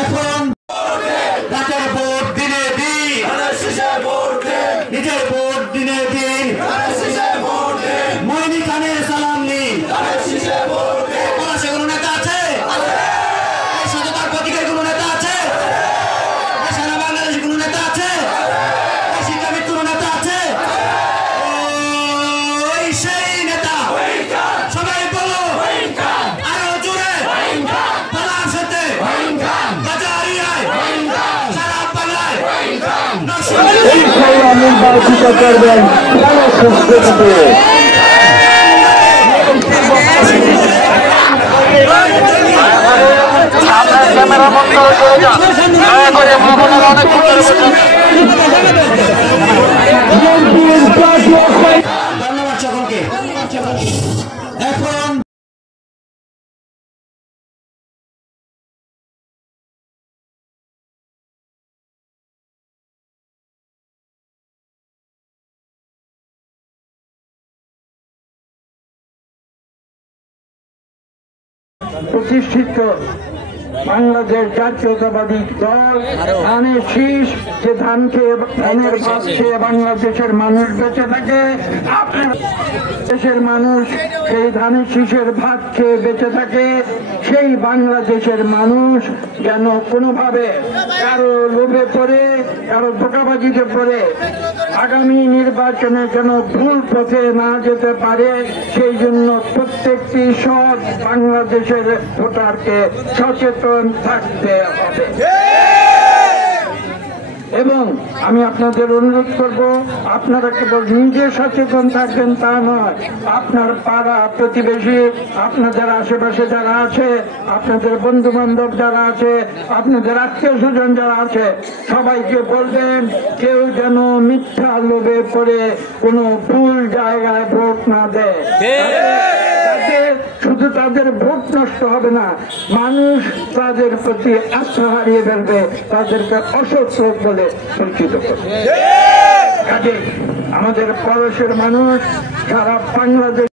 এখন রাতের ভোট দিনে দিন, নিজের ভোট দিনে দিন, মইনি খানের সালাম নিন। কোনো নেতা আছে? সততার প্রতীকের কোনো নেতা আছে? সারা বাংলাদেশে কোনো নেতা আছে? শিক্ষাবিদ কোনো নেতা আছে? ওই সেই নেতা। সবাই বলো আরো জোরে, বলার সাথে বাজারিয়ায় সারা বাংলায় নির্বাচিত করবেন জনসংযোগে। ক্যামেরা বন্ধ হয়ে যান, দয়া করে ভবনের অনেক ধন্যবাদ সকলকে। এখন প্রতিষ্ঠিত বাংলাদেশ জাতীয়তাবাদী দল ধানের শীষ, যে ধান খেয়ে ধানের ভাত খেয়ে বাংলাদেশের মানুষ বেঁচে থাকে, আপনার দেশের মানুষ সেই ধানের শীষের ভাত খেয়ে বেঁচে থাকে, সেই বাংলাদেশের মানুষ যেন কোনোভাবে কারো লোভে পড়ে, কারো ধোঁকাবাজিতে পড়ে আগামী নির্বাচনে যেন ভুল পথে না যেতে পারে, সেই জন্য প্রত্যেকটি সৎ বাংলাদেশের ভোটারকে সচেতন থাকতে হবে। এবং আমি আপনাদের অনুরোধ করব, আপনারা কেবল নিজে সচেতন থাকবেন তা নয়, আপনার পাড়া প্রতিবেশী, আপনাদের আশেপাশে যারা আছে, আপনাদের বন্ধু বান্ধব যারা আছে, আপনাদের আত্মীয় স্বজন যারা আছে, সবাইকে বলবেন কেউ যেন মিথ্যা লোভে পড়ে কোনো ভুল জায়গায় ভোট না দেয়। শুধু তাদের ভোট নষ্ট হবে না, মানুষ তাদের প্রতি আস্থা হারিয়ে ফেলবে, তাদেরকে অসৎ লোক বলে পরিচিত করবে। কাজে আমাদের পরশের মানুষ সারা বাংলাদেশ